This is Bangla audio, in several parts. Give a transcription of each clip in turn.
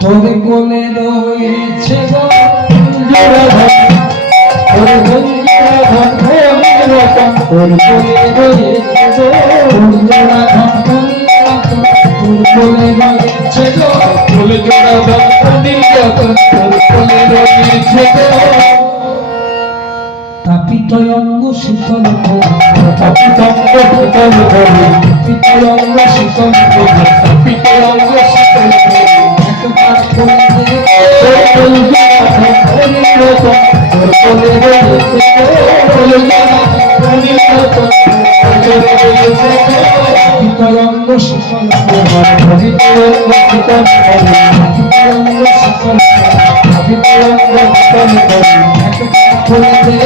তোর কোলে রয়েছে গো তোর কোলে রয়েছে কোলে রয়েছে গো ফুল জোড়া ধন তোর কোলে রয়েছে গো তাপিত অঙ্গ শীতল তাপিত অঙ্গ শীতল তাপিত অঙ্গ শীতল তাপিত অঙ্গ শীতল একবার কোলে তোর কোলে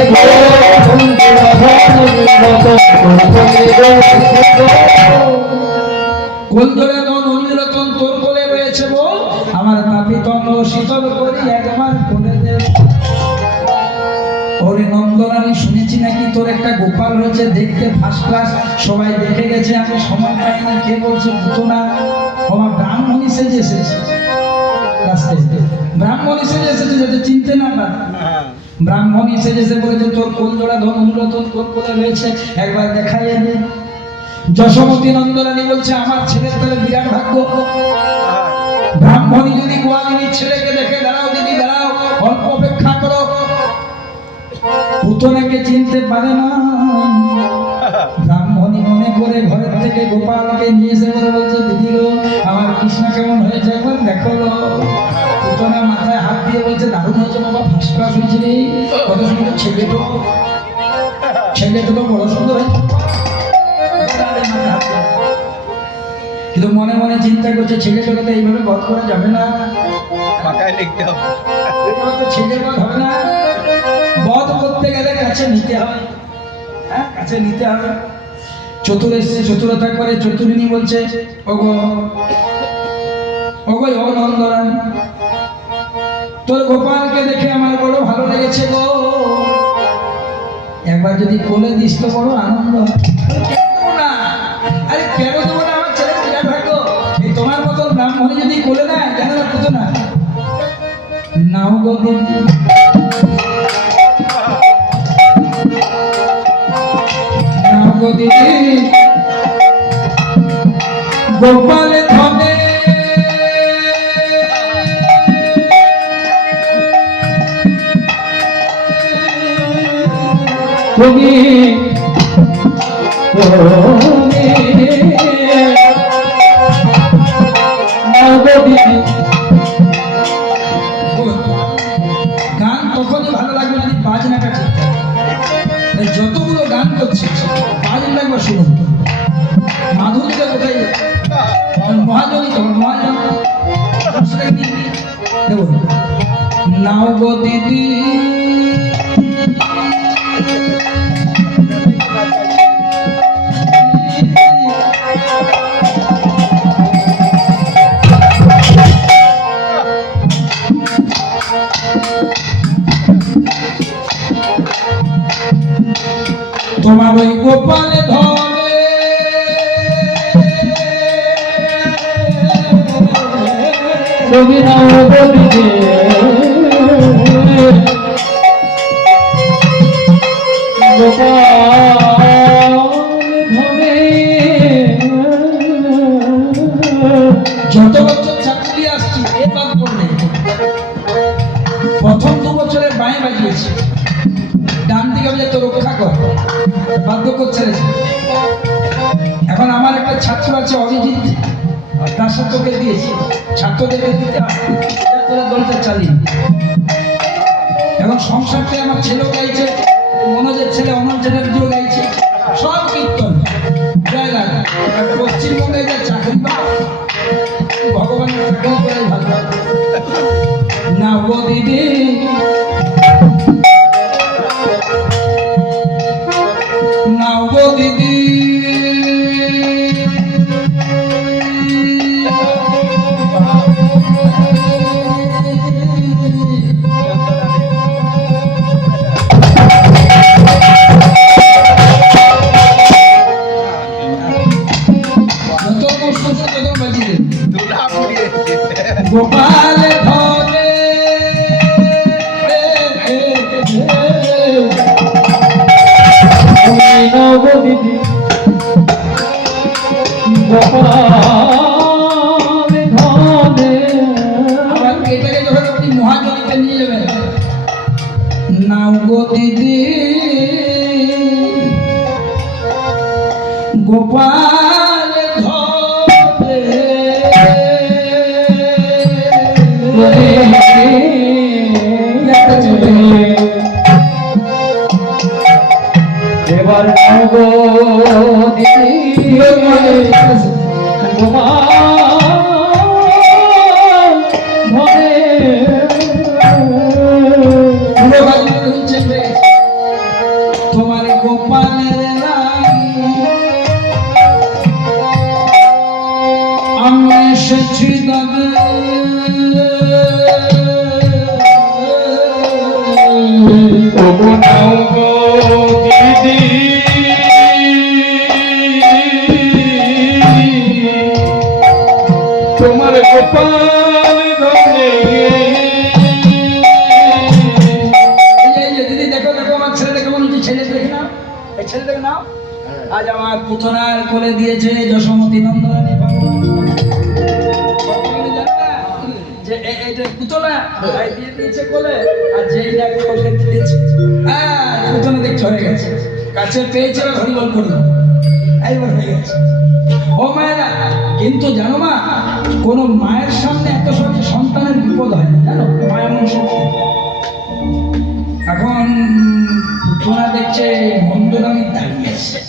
রয়েছে অঙ্গ শীতল তোর কোলে রয়েছে বল আমার তাপিত অঙ্গ শীতল করি একবার কোলে দে। ওরে নন্দরানী শুনেছি নাকি তোর একটা গোপাল রয়েছে দেখতে ফার্স্ট ক্লাস, সবাই দেখে গেছে, আমি সময় পাই না। কে বলছে না আমার ব্রাহ্মণী সেজে এসেছে, ব্রাহ্মণী সেজে এসেছে যাতে চিনতে না পারে। ব্রাহ্মণী সেজেছে বলেছে তোর কোন জোড়া ধন তোর কোলে রয়েছে একবার দেখাইয়ে দে। যশোমতী নন্দরানী বলছে আমার ছেলের তাহলে বিরাট ভাগ্য। ব্রাহ্মণী যদি গোয়ালিনীর ছেলেকে দেখে দাঁড়াও দিদি দাঁড়াও, অল্প অপেক্ষা করো। পুতনাকে চিনতে পারে না, ব্রাহ্মণী মনে করে ঘরের থেকে গোপালকে নিয়ে এসে করে বলছে দিদি গো আমার কৃষ্ণ কেমন হয়েছে একবার দেখো। পুতনা মাথায় হাত দিয়ে বলছে দারুণ হয়েছে বাবা, ফার্স্ট ক্লাস হয়েছে রে, কত সুন্দর ছেলেটা তো বড় সুন্দর হয়েছে। কিন্তু মনে মনে চিন্তা করছে ছেলেটাকে তো এইভাবে বধ করা যাবে না, ছেলে বধ হবে না, বধ করতে গেলে কাছে নিতে হবে, হ্যাঁ কাছে নিতে হবে। চতুর এসছে চতুরতা করে, চতুরিনী বলছে ওগো ওগো ও নন্দরানী তোর গোপালকে দেখে আমার বড় ভালো লেগেছে গো, একবার যদি কোলে দিস তো বড় আনন্দ। আরে কেন দেবো না, আমার ছেলে বিরাট ভাগ্য। এই তোমার মতন ব্রাহ্মণী যদি কোলে না কেন না পুতো না নাও গো দিদি দিদি গোপাল ধনে তুমি গান তখনই ভালো লাগবে যদি বাজনাটা ঠিক থাকে। যতগুলো গান করছে বাজনা একবার শুনুন তো, মাধুরীটা কোথায় মহাজনী তো মহাজন দেব নাও গো দিদি তোমার ওই গোপাল ধনে যত বছর চাকরি আসছি এবার করলে প্রথম 2 বছরে বাঁয়ে বাজিয়েছি, ডান দিকে বলে তো রক্ষা কর, বাধ্য করছে। এখন আমার একটা ছাত্র আছে অভিজিৎ, তার সাথে ওকে দিয়েছি, ছাত্রদেরকে দিতে তোরা দলটা চালিয়ে। এখন সংসারটা আমার ছেলেও গাইছে, মনোজের ছেলে অনল চ্যাটার্জিও গাইছে, সব কীর্তন জয় লাগে। পশ্চিমবঙ্গে যে চাকরি পায় ভগবানের চাকরি করে ভালো না গো দিদি নাও গো দিদি গোপাল এবার গো দিদি তোমার গোপালের রানী আমি এসেছি দাদা তোমার গোপাল দিদি দেখো দেখো আমার ছেলেটা কেমন হচ্ছে ছেলে দেখে নাও এই ছেলে দেখে নাও আজ আমার পুতনার কোলে দিয়েছে যশোমতী নন্দরানী যে এইটা পুতনা দিয়ে দিয়েছে কোলে আর যেই না কোলে দিয়েছে পুতনা দেখতে হয়ে গেছে কাছে পেয়েছে হরিবল করলো এইবার হয়ে গেছে ও মায়েরা কিন্তু জানো মা কোন মায়ের সামনে এত সহজে সন্তানের বিপদ হয় না জানো মায়া এমন শক্তি এখন পুতনা দেখছে মন্দরানী দাঁড়িয়ে আছে